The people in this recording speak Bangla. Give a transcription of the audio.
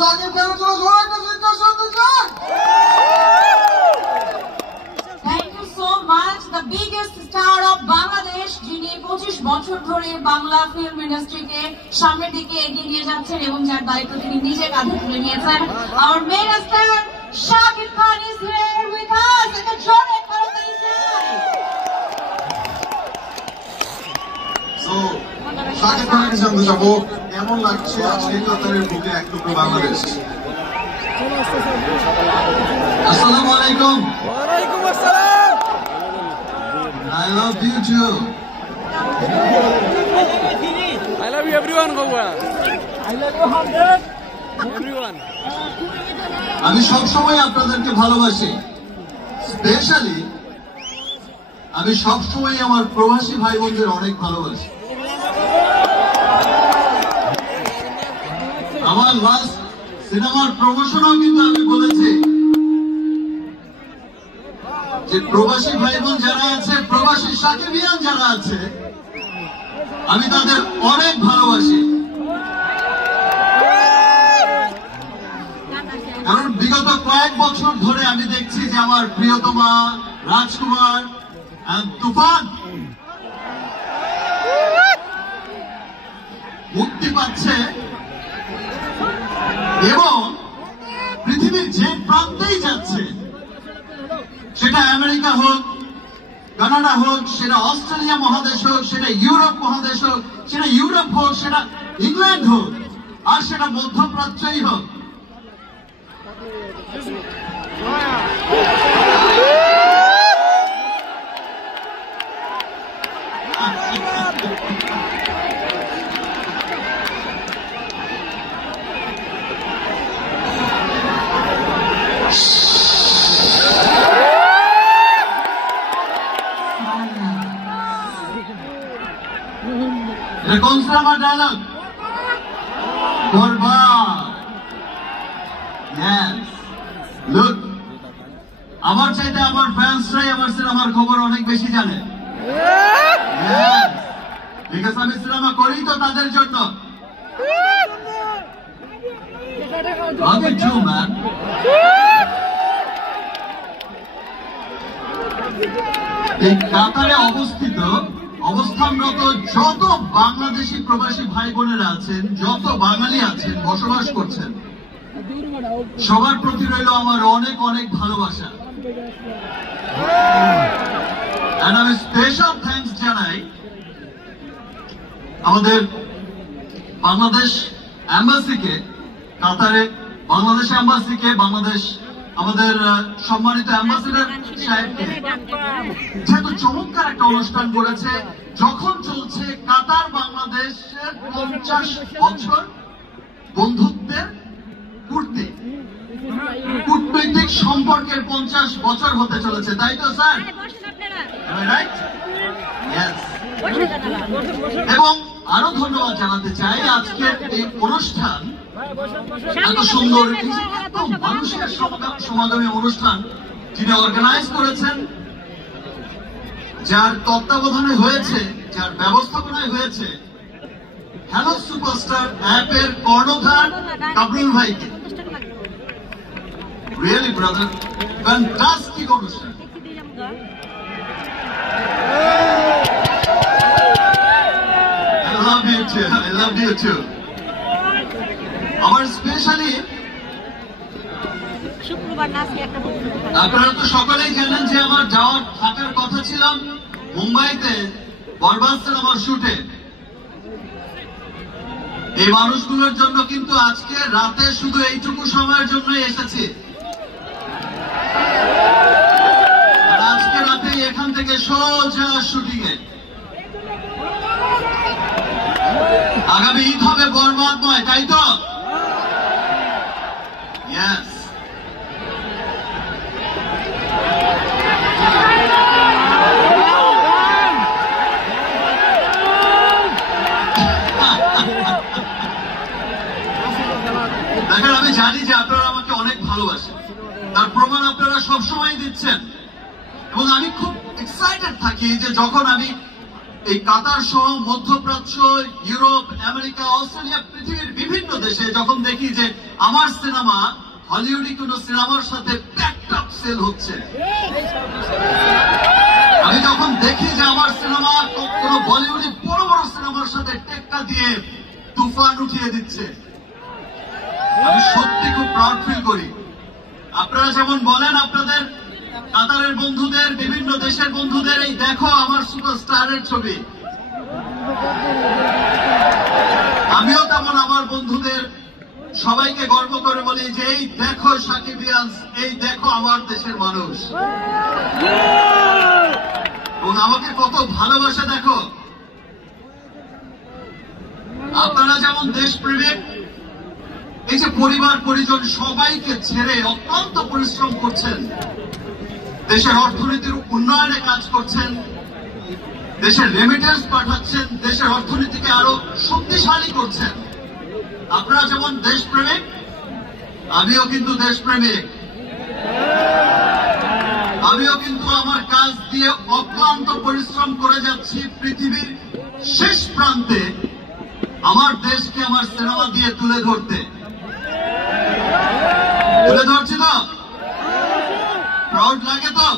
সাকিব খানের জন্য জোরে একটা চিৎকার শুনতে চাই thank you so much the biggest star of Bangladesh যিনি পঁচিশ বছর ধরে বাংলা ফিল্ম ইন্ডাস্ট্রিকে সামনের দিকে এগিয়ে নিয়ে যাচ্ছেন এবং যার দায়িত্ব তিনি নিজে কাঁধে তুলে নিয়েছেন। Mega star Shakib Khan is here with us একটা জোরে করতালি চাই সো সাকিব খানের কাছে জানতে যাব কেমন লাগছে আজকে কাতারের বুকে এক টুকরো বাংলাদেশ? আসসালামু আলাইকুম। ওয়ালাইকুম আসসালাম। I love you too I love you everyone Gowa I love you hundred everyone আমি সবসময় আপনাদেরকে ভালোবাসি। স্পেশালি আমি সবসময় আমার প্রবাসী ভাই বোনদের অনেক ভালোবাসি। আমার লাস্ট সিনেমার প্রমোশনও কিন্তু আমি বলেছি। যে প্রবাসী ভাই বোন যারা আছে, প্রবাসী সাকিবিয়ান যারা আছে, আমি তাদের অনেক ভালোবাসি। কারণ বিগত কয়েক বছর ধরে আমি দেখছি যে আমার প্রিয়তমা রাজকুমার তুফান মুক্তি পাচ্ছে এবং পৃথিবীর যে প্রান্তেই যাচ্ছে, সেটা আমেরিকা হোক, কানাডা হোক, সেটা অস্ট্রেলিয়া মহাদেশ হোক, সেটা ইউরোপ মহাদেশ হোক, সেটা ইউরোপ হোক, সেটা ইংল্যান্ড হোক, আর সেটা মধ্যপ্রাচ্যই হোক। কোন সিনেমার ডায়লগ। আমার চাইতে আমার ফ্যান্সরাই আমার সিনেমার খবর অনেক বেশি জানে। আমি সিনেমা করি তো তাদের জন্য। Man. এই কাতারে অবস্থিত অবস্থানরত যত বাংলাদেশি প্রবাসী ভাই বোনেরা আছেন, যত বাঙালি আছেন, বসবাস করছেন, সবার প্রতি রইল আমার অনেক অনেক ভালোবাসা। আমি স্পেশাল থ্যাঙ্কস জানাই আমাদের বাংলাদেশ অ্যাম্বাসিকে কাতারে বাংলাদেশ অ্যাম্বাসিকে বাংলাদেশ আমাদের সম্মানিত অ্যাম্বাসিডার সাহেবকে। যেহেতু চমৎকার একটা অনুষ্ঠান করেছে যখন চলছে কাতার বাংলাদেশের পঞ্চাশ বছর বন্ধুত্বের পূর্তি কূটনৈতিক সম্পর্কের পঞ্চাশ বছর হতে চলেছে তাই তো স্যার? রাইট এবং আরও ধন্যবাদ জানাতে চাই আজকের এই অনুষ্ঠান। এত সুন্দর মানুষের সমাগমী অনুষ্ঠান যিনি অর্গানাইজ করেছেন, যার তত্ত্বাবধানে হয়েছে, যার ব্যবস্থাপনায় হয়েছে, হ্যালো সুপারস্টার অ্যাপের কর্ণধার কাবরুল ভাইকে। রিয়েলি ব্রাদার ফ্যান্টাস্টিক অনুষ্ঠান I love you too. I love you too. আমার স্পেশালি আপনারা তো সকলেই জানেন যে আমার যাওয়ার থাকার কথা ছিল মুম্বাইতে বরবাদ সিনেমার শুটে এই মানুষগুলোর জন্য কিন্তু আজকে রাতে শুধু এইটুকু সময়ের জন্যই এসেছি আজকে রাতে এখান থেকে সোজা শুটিং এ আগামী ঈদ হবে বরবাদময় তাই তো. দেখেন, আমি জানি যে আপনারা আমাকে অনেক ভালোবাসেন। তার প্রমাণ আপনারা সবসময় দিচ্ছেন। এবং আমি খুব এক্সাইটেড থাকি যে যখন আমি এই কাতার সহ মধ্যপ্রাচ্য, ইউরোপ, আমেরিকা, অস্ট্রেলিয়া, পৃথিবীর বিভিন্ন দেশে যখন দেখি যে আমার সিনেমা, হলিউডি কোনো সিনেমার সাথে সেল হচ্ছে। আমি যখন দেখি যে আমার সিনেমা কোনো বলিউডি বড় বড় সিনেমার সাথে টেক্কা দিয়ে তুফান উঠিয়ে দিচ্ছে। আমি সত্যি খুব প্রাউড ফিল করি। আপনারা যেমন বলেন, আপনাদের কাতারের বন্ধুদের, বিভিন্ন দেশের বন্ধুদের এই দেখো আমার সুপারস্টারের ছবি। আমিও তেমন আমার বন্ধুদের সবাইকে গর্ব করে বলি যে এই দেখো সাকিবিয়ান্স এই দেখো আমার দেশের মানুষ। এবং আমাকে কত ভালোবাসা দেখো। আপনারা যেমন দেশপ্রেমিক, এই যে পরিবার পরিজন সবাইকে ছেড়ে অত্যন্ত পরিশ্রম করছেন দেশের অর্থনীতির উন্নয়নে কাজ করছেন, দেশের রেমিটেন্স পাঠাচ্ছেন, দেশের অর্থনীতিকে আরও শক্তিশালী করছেন। আপনারা যেমন দেশপ্রেমিক, আমিও কিন্তু দেশপ্রেমিক। আমিও কিন্তু আমার কাজ দিয়ে অক্লান্ত পরিশ্রম করে যাচ্ছি পৃথিবীর শেষ প্রান্তে, আমার দেশকে আমার সিনেমা দিয়ে তুলে ধরতে। তুলে ধরছি তো? প্রাউড লাগে তো?